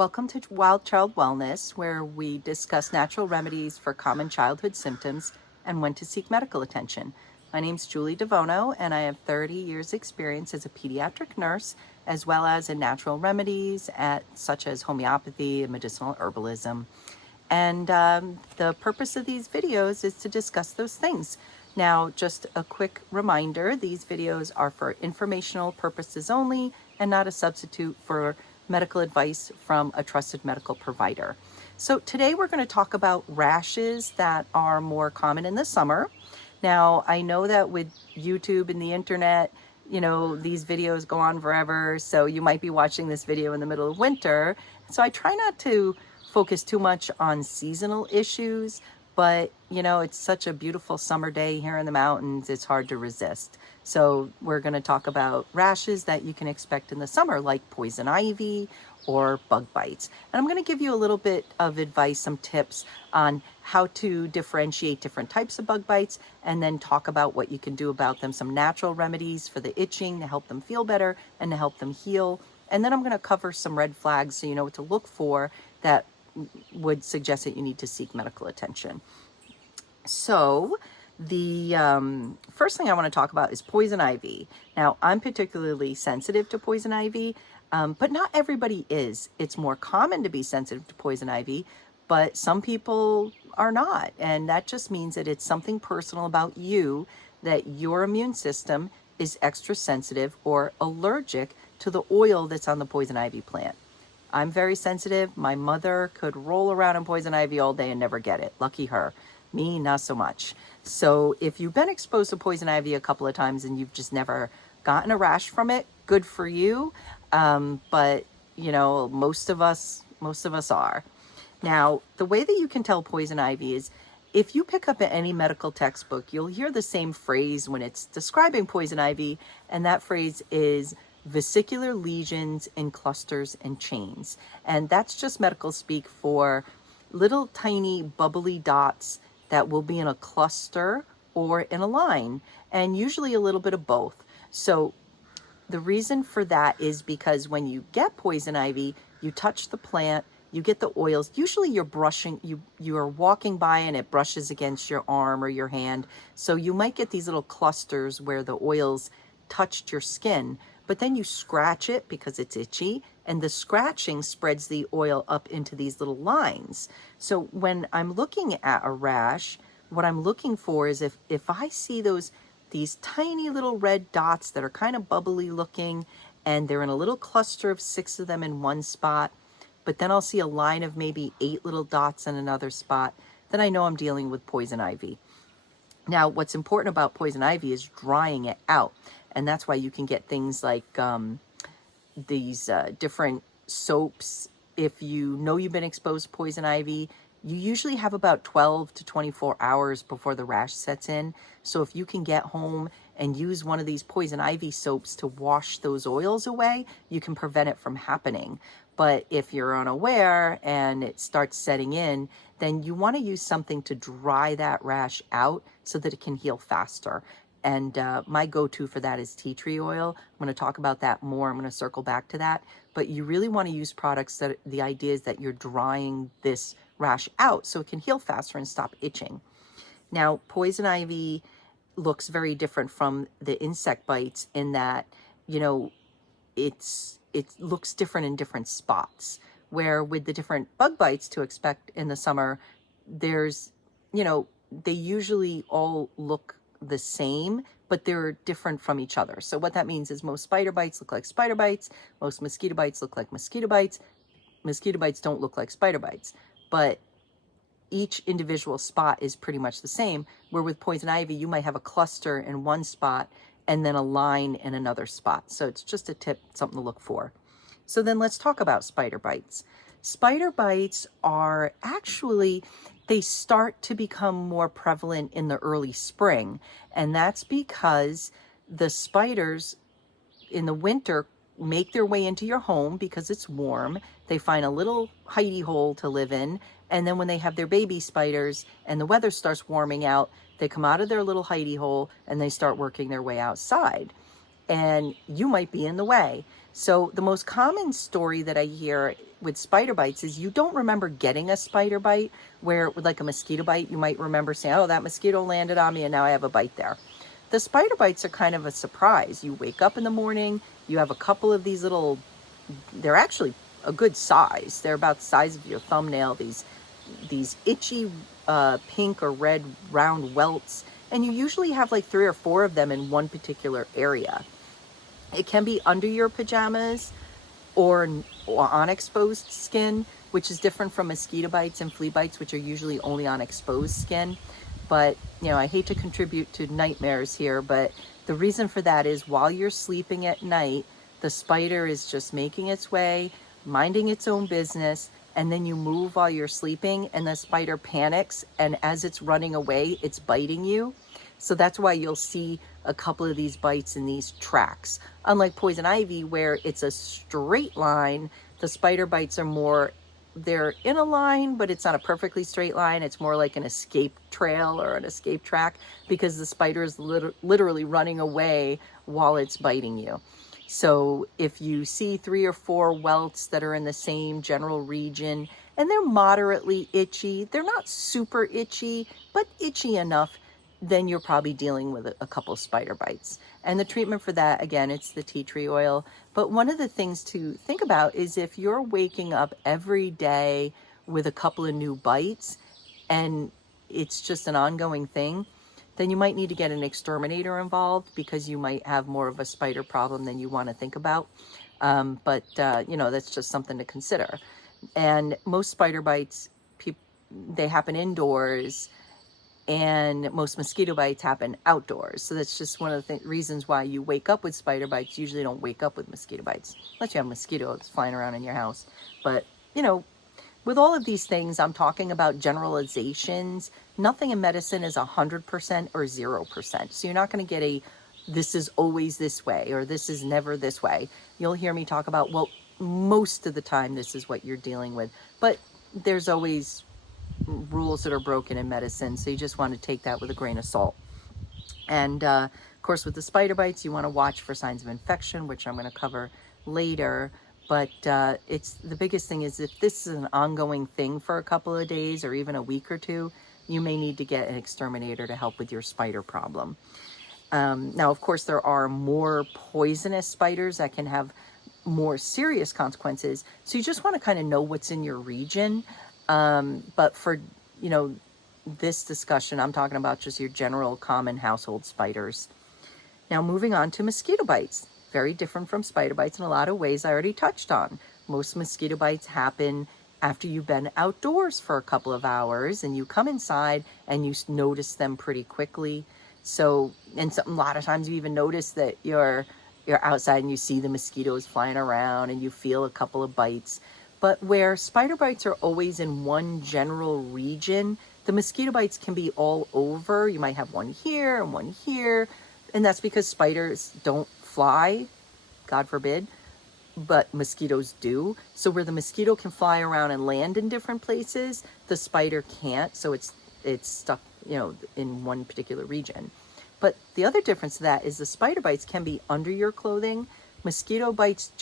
Welcome to Wild Child Wellness, where we discuss natural remedies for common childhood symptoms and when to seek medical attention. My name's Julie DeVono, and I have 30 years experience as a pediatric nurse, as well as in natural remedies such as homeopathy and medicinal herbalism. And the purpose of these videos is to discuss those things. Now, just a quick reminder, these videos are for informational purposes only and not a substitute for medical advice from a trusted medical provider. So today we're going to talk about rashes that are more common in the summer. Now, I know that with YouTube and the internet, these videos go on forever, so you might be watching this video in the middle of winter. So I try not to focus too much on seasonal issues, but it's such a beautiful summer day here in the mountains, it's hard to resist. So we're going to talk about rashes that you can expect in the summer, like poison ivy or bug bites. And I'm going to give you a little bit of advice, some tips on how to differentiate different types of bug bites, and then talk about what you can do about them, some natural remedies for the itching to help them feel better and to help them heal. And then I'm going to cover some red flags so you know what to look for that would suggest that you need to seek medical attention. So the first thing I want to talk about is poison ivy. Now, I'm particularly sensitive to poison ivy, but not everybody is. It's more common to be sensitive to poison ivy, but some people are not. And that just means that it's something personal about you, that your immune system is extra sensitive or allergic to the oil that's on the poison ivy plant. I'm very sensitive. My mother could roll around in poison ivy all day and never get it. Lucky her. Me, not so much. So if you've been exposed to poison ivy a couple of times and you've just never gotten a rash from it, good for you. But most of us are. Now, the way that you can tell poison ivy is if you pick up any medical textbook, you'll hear the same phrase when it's describing poison ivy, and that phrase is vesicular lesions in clusters and chains. And that's just medical speak for little tiny bubbly dots that will be in a cluster or in a line, and usually a little bit of both. So the reason for that is because when you get poison ivy, you touch the plant, you get the oils. Usually you're brushing, you are walking by and it brushes against your arm or your hand. So you might get these little clusters where the oils touched your skin, but then you scratch it because it's itchy, and the scratching spreads the oil up into these little lines. So when I'm looking at a rash, what I'm looking for is if I see these tiny little red dots that are kind of bubbly looking, and they're in a little cluster of 6 of them in one spot, but then I'll see a line of maybe 8 little dots in another spot, then I know I'm dealing with poison ivy. Now, what's important about poison ivy is drying it out. And that's why you can get things like these different soaps. If you know you've been exposed to poison ivy, you usually have about 12 to 24 hours before the rash sets in. So if you can get home and use one of these poison ivy soaps to wash those oils away, you can prevent it from happening. But if you're unaware and it starts setting in, then you want to use something to dry that rash out so that it can heal faster. And my go-to for that is tea tree oil. I'm going to talk about that more. I'm going to circle back to that. But you really want to use products that the idea is that you're drying this rash out so it can heal faster and stop itching. Now, poison ivy looks very different from the insect bites in that, it looks different in different spots. Where with the different bug bites to expect in the summer, there's, they usually all look the same, but they're different from each other. So what that means is most spider bites look like spider bites, most mosquito bites look like mosquito bites. Mosquito bites don't look like spider bites, but each individual spot is pretty much the same, where with poison ivy, you might have a cluster in one spot and then a line in another spot. So it's just a tip, something to look for. So then let's talk about spider bites. Spider bites are actually, they start to become more prevalent in the early spring. And that's because the spiders in the winter make their way into your home because it's warm. They find a little hidey hole to live in. And then when they have their baby spiders and the weather starts warming out, they come out of their little hidey hole and they start working their way outside. And you might be in the way. So the most common story that I hear with spider bites is you don't remember getting a spider bite, where with like a mosquito bite, you might remember saying, oh, that mosquito landed on me and now I have a bite there. The spider bites are kind of a surprise. You wake up in the morning, you have a couple of these little, they're actually a good size. They're about the size of your thumbnail, these itchy pink or red round welts, and you usually have like 3 or 4 of them in one particular area. It can be under your pajamas or on exposed skin, which is different from mosquito bites and flea bites, which are usually only on exposed skin. But, I hate to contribute to nightmares here, but the reason for that is while you're sleeping at night, the spider is just making its way, minding its own business, and then you move while you're sleeping and the spider panics, and as it's running away, it's biting you. So that's why you'll see a couple of these bites in these tracks. Unlike poison ivy, where it's a straight line, the spider bites are more, they're in a line, but it's not a perfectly straight line. It's more like an escape trail or an escape track, because the spider is literally running away while it's biting you. So if you see 3 or 4 welts that are in the same general region and they're moderately itchy, they're not super itchy, but itchy enough, then you're probably dealing with a couple spider bites. And the treatment for that, again, it's the tea tree oil. But one of the things to think about is if you're waking up every day with a couple of new bites and it's just an ongoing thing, then you might need to get an exterminator involved, because you might have more of a spider problem than you want to think about. But that's just something to consider. And most spider bites, they happen indoors, and most mosquito bites happen outdoors. So that's just one of the reasons why you wake up with spider bites. You usually don't wake up with mosquito bites, unless you have mosquitoes flying around in your house. But, with all of these things, I'm talking about generalizations. Nothing in medicine is 100% or 0%. So you're not going to get this is always this way, or this is never this way. You'll hear me talk about, well, most of the time this is what you're dealing with. But there's always rules that are broken in medicine, so you just want to take that with a grain of salt. And of course, with the spider bites, you want to watch for signs of infection, which I'm going to cover later. But it's the biggest thing is, if this is an ongoing thing for a couple of days or even a week or two, you may need to get an exterminator to help with your spider problem. Now, of course, there are more poisonous spiders that can have more serious consequences. So you just want to kind of know what's in your region. But for, this discussion, I'm talking about just your general common household spiders. Now, moving on to mosquito bites. Very different from spider bites in a lot of ways I already touched on. Most mosquito bites happen after you've been outdoors for a couple of hours and you come inside and you notice them pretty quickly. So, and a lot of times you even notice that you're outside and you see the mosquitoes flying around and you feel a couple of bites. But where spider bites are always in one general region, the mosquito bites can be all over. You might have one here and one here. And that's because spiders don't fly, God forbid, but mosquitoes do. So where the mosquito can fly around and land in different places, the spider can't. So it's stuck, in one particular region. But the other difference to that is the spider bites can be under your clothing. Mosquito bites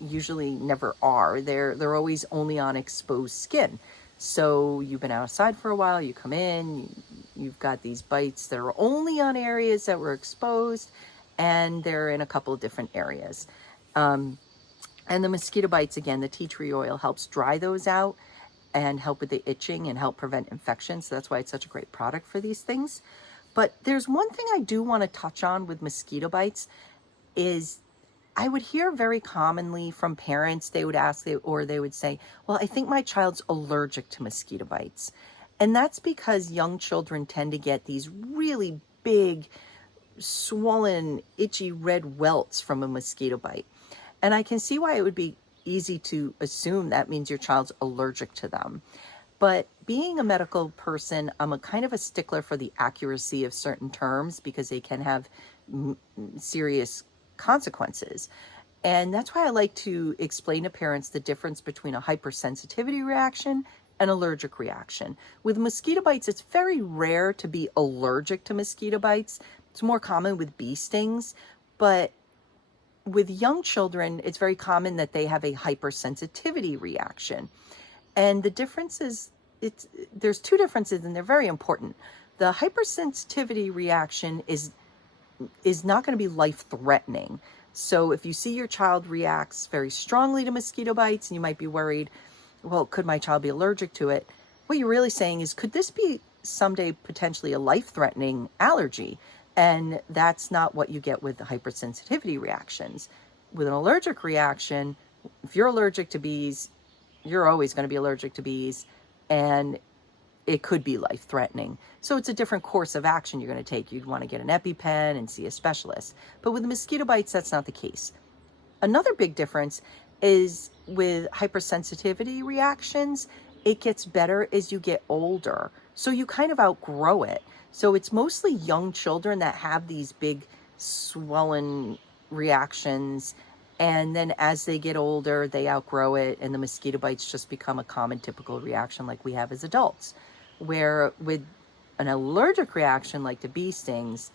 usually never are. They're always only on exposed skin. So you've been outside for a while, you come in, you've got these bites that are only on areas that were exposed, and they're in a couple of different areas. And the mosquito bites, again, the tea tree oil helps dry those out and help with the itching and help prevent infection. So that's why it's such a great product for these things. But there's one thing I do want to touch on with mosquito bites is I would hear very commonly from parents, they would ask, or they would say, well, I think my child's allergic to mosquito bites. And that's because young children tend to get these really big, swollen, itchy red welts from a mosquito bite. And I can see why it would be easy to assume that means your child's allergic to them. But being a medical person, I'm a kind of a stickler for the accuracy of certain terms, because they can have serious consequences. And that's why I like to explain to parents the difference between a hypersensitivity reaction and allergic reaction. With mosquito bites, it's very rare to be allergic to mosquito bites. It's more common with bee stings, but with young children, it's very common that they have a hypersensitivity reaction. And the difference is, there's two differences, and they're very important. The hypersensitivity reaction is not going to be life-threatening. So if you see your child reacts very strongly to mosquito bites, and you might be worried, well, could my child be allergic to it? What you're really saying is, could this be someday potentially a life-threatening allergy? And that's not what you get with the hypersensitivity reactions. With an allergic reaction, if you're allergic to bees, you're always going to be allergic to bees, and it could be life-threatening. So it's a different course of action you're going to take. You'd want to get an EpiPen and see a specialist. But with the mosquito bites, that's not the case. Another big difference is with hypersensitivity reactions, it gets better as you get older. So you kind of outgrow it. So it's mostly young children that have these big swollen reactions. And then as they get older, they outgrow it, and the mosquito bites just become a common typical reaction like we have as adults. Where with an allergic reaction like to bee stings,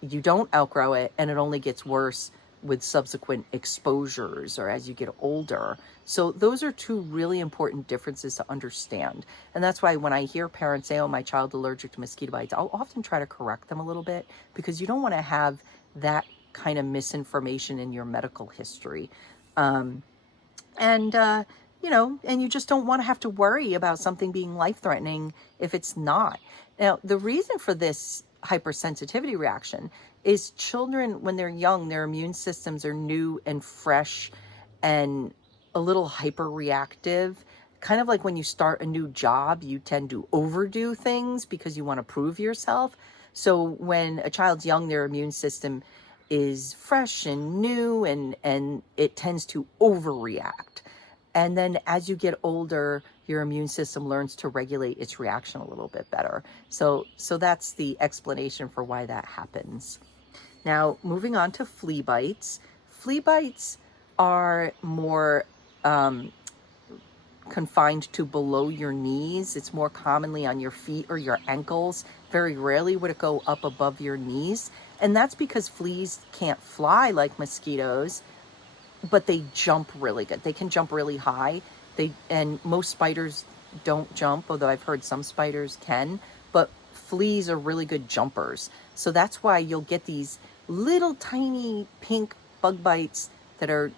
you don't outgrow it, and it only gets worse with subsequent exposures or as you get older. So those are two really important differences to understand. And that's why when I hear parents say, oh, my child's allergic to mosquito bites, I'll often try to correct them a little bit, because you don't want to have that kind of misinformation in your medical history. And you just don't want to have to worry about something being life-threatening if it's not. Now, the reason for this hypersensitivity reaction is children, when they're young, their immune systems are new and fresh and a little hyperreactive. Kind of like when you start a new job, you tend to overdo things because you want to prove yourself. So when a child's young, their immune system is fresh and new, and it tends to overreact. And then as you get older, your immune system learns to regulate its reaction a little bit better. So that's the explanation for why that happens. Now, moving on to flea bites. Flea bites are more confined to below your knees. It's more commonly on your feet or your ankles. Very rarely would it go up above your knees. And that's because fleas can't fly like mosquitoes, but they jump really good. They can jump really high. And most spiders don't jump, although I've heard some spiders can, but fleas are really good jumpers. So that's why you'll get these little tiny pink bug bites that are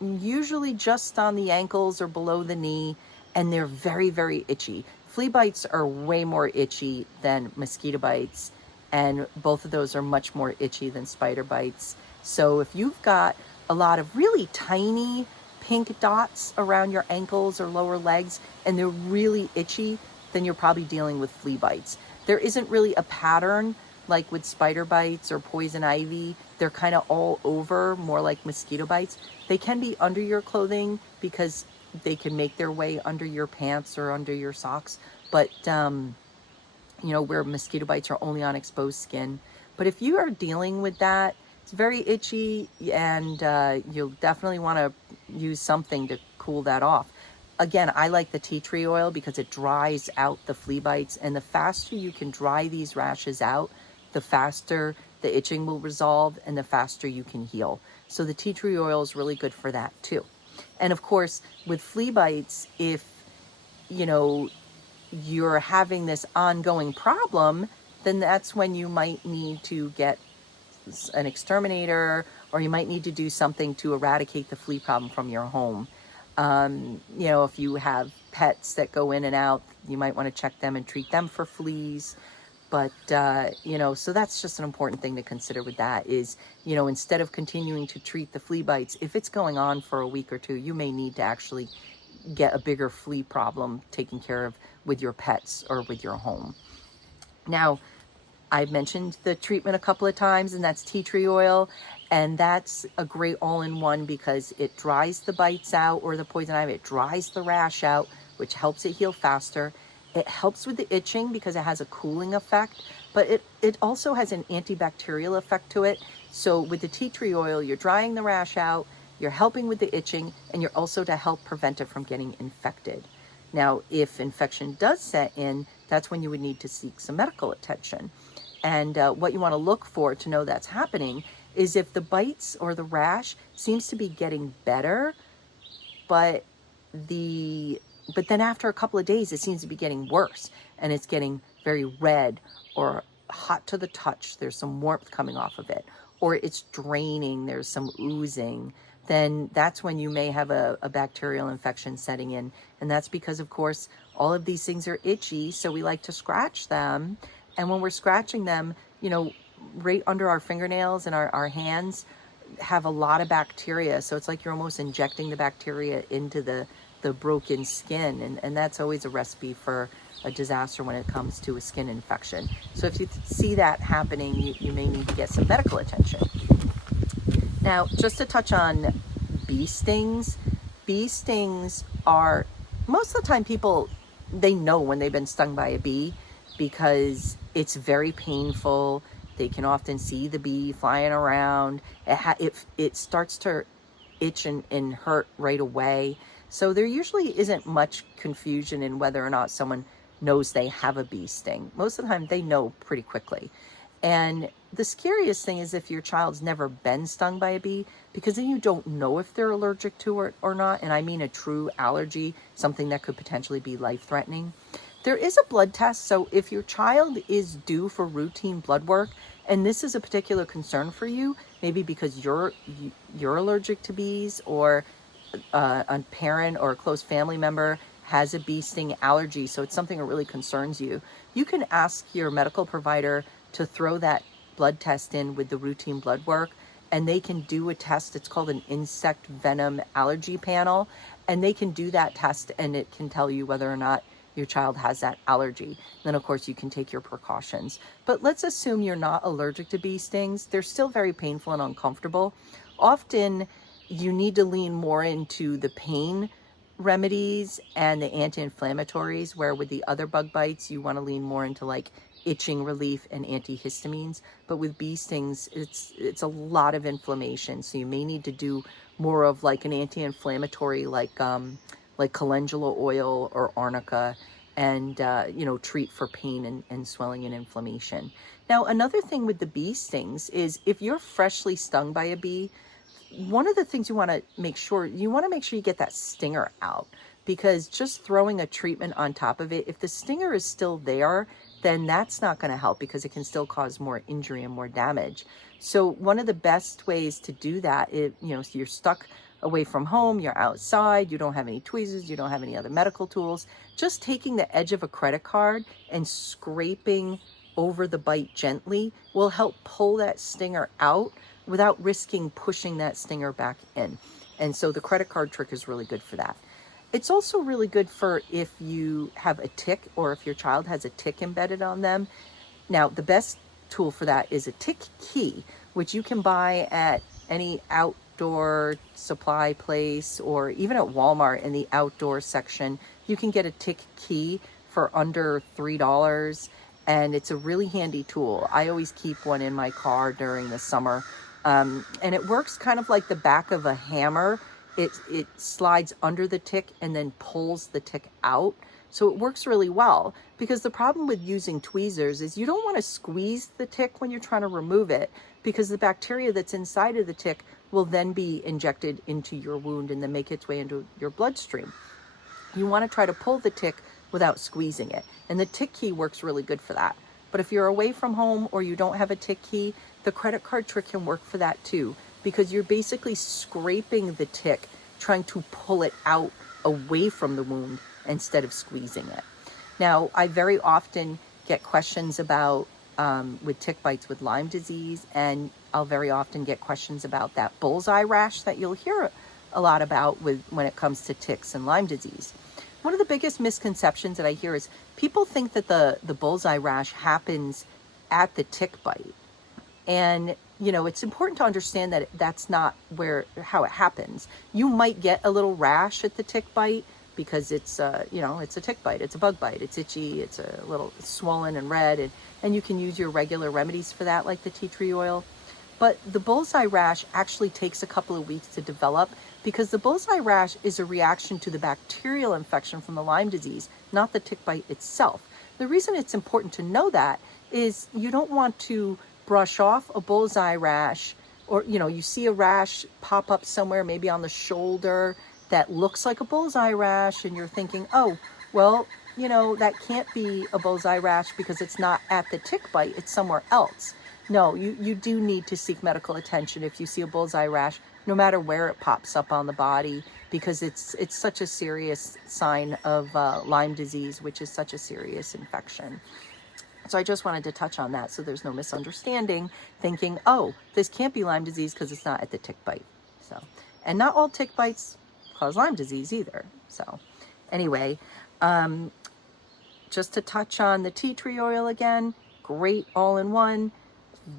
usually just on the ankles or below the knee, and they're very, very itchy. Flea bites are way more itchy than mosquito bites, and both of those are much more itchy than spider bites. So if you've got a lot of really tiny pink dots around your ankles or lower legs, and they're really itchy, then you're probably dealing with flea bites. There isn't really a pattern like with spider bites or poison ivy. They're kind of all over, more like mosquito bites. They can be under your clothing because they can make their way under your pants or under your socks. But, where mosquito bites are only on exposed skin. But if you are dealing with that, it's very itchy, and you'll definitely want to use something to cool that off. Again, I like the tea tree oil because it dries out the flea bites, and the faster you can dry these rashes out, the faster the itching will resolve and the faster you can heal. So the tea tree oil is really good for that too. And of course, with flea bites, if you're having this ongoing problem, then that's when you might need to get an exterminator, or you might need to do something to eradicate the flea problem from your home. If you have pets that go in and out, you might want to check them and treat them for fleas. But, so that's just an important thing to consider with that is, instead of continuing to treat the flea bites, if it's going on for a week or two, you may need to actually get a bigger flea problem taken care of with your pets or with your home. Now, I've mentioned the treatment a couple of times, and that's tea tree oil. And that's a great all-in-one because it dries the bites out, or the poison ivy. It dries the rash out, which helps it heal faster. It helps with the itching because it has a cooling effect, but it also has an antibacterial effect to it. So with the tea tree oil, you're drying the rash out, you're helping with the itching, and you're also to help prevent it from getting infected. Now, if infection does set in, that's when you would need to seek some medical attention. And what you want to look for to know that's happening is if the bites or the rash seems to be getting better, but but then after a couple of days, it seems to be getting worse, and it's getting very red or hot to the touch. There's some warmth coming off of it, or it's draining, there's some oozing. Then that's when you may have a bacterial infection setting in. And that's because, of course, all of these things are itchy, so we like to scratch them. And when we're scratching them, right under our fingernails and our hands have a lot of bacteria. So it's like you're almost injecting the bacteria into the broken skin. And that's always a recipe for a disaster when it comes to a skin infection. So if you see that happening, you may need to get some medical attention. Now, just to touch on bee stings are, most of the time people, they know when they've been stung by a bee because it's very painful. They can often see the bee flying around. It starts to itch and hurt right away. So there usually isn't much confusion in whether or not someone knows they have a bee sting. Most of the time they know pretty quickly. And the scariest thing is if your child's never been stung by a bee, because then you don't know if they're allergic to it or not. And I mean a true allergy, something that could potentially be life-threatening. There is a blood test. So if your child is due for routine blood work, and this is a particular concern for you, maybe because you're allergic to bees, or a parent or a close family member has a bee sting allergy, so it's something that really concerns you, you can ask your medical provider to throw that blood test in with the routine blood work, and they can do a test. It's called an insect venom allergy panel, and they can do that test, and it can tell you whether or not your child has that allergy. Then of course you can take your precautions. But let's assume you're not allergic to bee stings. They're still very painful and uncomfortable. Often you need to lean more into the pain remedies and the anti-inflammatories, where with the other bug bites you want to lean more into like itching relief and antihistamines. But with bee stings, it's a lot of inflammation, so you may need to do more of like an anti-inflammatory, like calendula oil or arnica, and treat for pain and swelling and inflammation. Now, another thing with the bee stings is if you're freshly stung by a bee, one of the things you want to make sure you get that stinger out, because just throwing a treatment on top of it, if the stinger is still there, then that's not going to help, because it can still cause more injury and more damage. So one of the best ways to do that is, so you're stuck away from home, you're outside, you don't have any tweezers, you don't have any other medical tools, just taking the edge of a credit card and scraping over the bite gently will help pull that stinger out without risking pushing that stinger back in. And so the credit card trick is really good for that. It's also really good for if you have a tick, or if your child has a tick embedded on them. Now, the best tool for that is a tick key, which you can buy at any outdoor supply place, or even at Walmart in the outdoor section. You can get a tick key for under $3, and it's a really handy tool. I always keep one in my car during the summer, and it works kind of like the back of a hammer. It slides under the tick and then pulls the tick out. So it works really well, because the problem with using tweezers is you don't want to squeeze the tick when you're trying to remove it, because the bacteria that's inside of the tick will then be injected into your wound and then make its way into your bloodstream. You want to try to pull the tick without squeezing it. And the tick key works really good for that. But if you're away from home or you don't have a tick key, the credit card trick can work for that too, because you're basically scraping the tick, trying to pull it out away from the wound instead of squeezing it. Now, I very often get questions about with tick bites with Lyme disease, and I'll very often get questions about that bullseye rash that you'll hear a lot about when it comes to ticks and Lyme disease. One of the biggest misconceptions that I hear is people think that the bullseye rash happens at the tick bite. And, it's important to understand that that's not how it happens. You might get a little rash at the tick bite because it's a tick bite. It's a bug bite. It's itchy. It's a little swollen and red. And you can use your regular remedies for that, like the tea tree oil. But the bullseye rash actually takes a couple of weeks to develop, because the bullseye rash is a reaction to the bacterial infection from the Lyme disease, not the tick bite itself. The reason it's important to know that is you don't want to brush off a bullseye rash or, you know, you see a rash pop up somewhere, maybe on the shoulder, that looks like a bullseye rash, and you're thinking, oh, well, you know, that can't be a bullseye rash because it's not at the tick bite, it's somewhere else. No, you do need to seek medical attention if you see a bullseye rash, no matter where it pops up on the body, because it's such a serious sign of Lyme disease, which is such a serious infection. So I just wanted to touch on that so there's no misunderstanding, thinking, oh, this can't be Lyme disease because it's not at the tick bite. So, and not all tick bites cause Lyme disease either. So anyway, just to touch on the tea tree oil again, great all-in-one,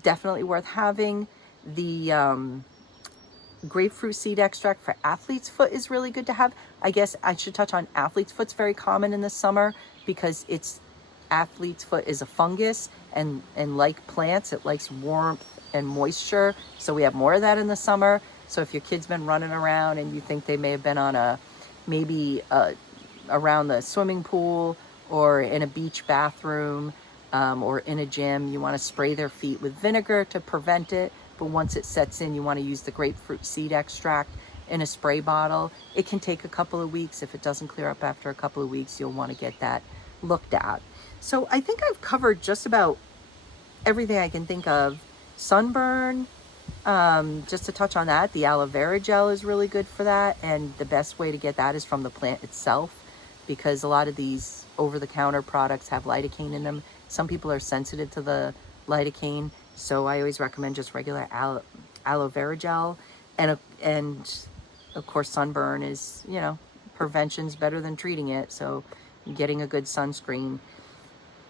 definitely worth having. The grapefruit seed extract for athlete's foot is really good to have. I guess I should touch on athlete's foot's very common in the summer because athlete's foot is a fungus, and like plants, it likes warmth and moisture. So we have more of that in the summer. So if your kid's been running around and you think they may have been on around the swimming pool or in a beach bathroom or in a gym, you want to spray their feet with vinegar to prevent it. But once it sets in, you want to use the grapefruit seed extract in a spray bottle. It can take a couple of weeks. If it doesn't clear up after a couple of weeks, you'll want to get that looked at. So I think I've covered just about everything I can think of. Sunburn, just to touch on that, the aloe vera gel is really good for that. And the best way to get that is from the plant itself, because a lot of these over-the-counter products have lidocaine in them. Some people are sensitive to the lidocaine, so I always recommend just regular aloe vera gel. And of course, sunburn is, you know, prevention's better than treating it. So getting a good sunscreen.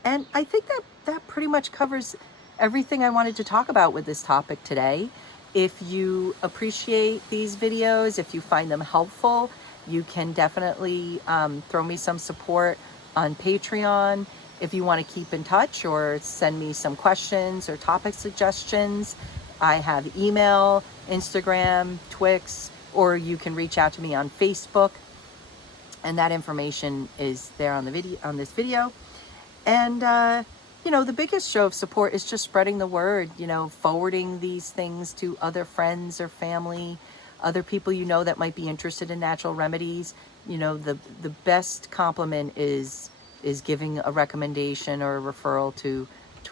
And I think that pretty much covers everything I wanted to talk about with this topic today. If you appreciate these videos, if you find them helpful, you can definitely throw me some support on Patreon. If you want to keep in touch or send me some questions or topic suggestions, I have email, Instagram, Twix, or you can reach out to me on Facebook. And that information is there on this video. And, you know, the biggest show of support is just spreading the word, you know, forwarding these things to other friends or family, other people you know that might be interested in natural remedies. You know, the best compliment is giving a recommendation or a referral to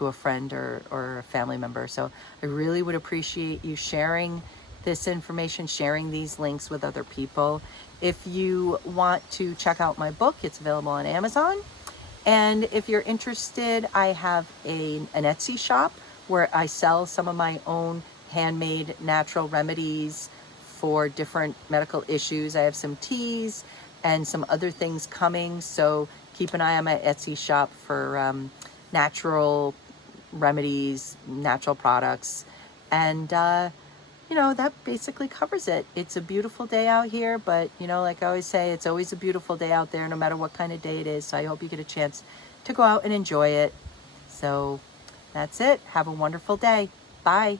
a friend or a family member. So I really would appreciate you sharing this information, sharing these links with other people. If you want to check out my book, it's available on Amazon. And if you're interested, I have an Etsy shop where I sell some of my own handmade natural remedies for different medical issues. I have some teas and some other things coming, so keep an eye on my Etsy shop for natural remedies, natural products, and you know, that basically covers it. It's a beautiful day out here, but, you know, like I always say, it's always a beautiful day out there, no matter what kind of day it is. So I hope you get a chance to go out and enjoy it. So that's it. Have a wonderful day. Bye.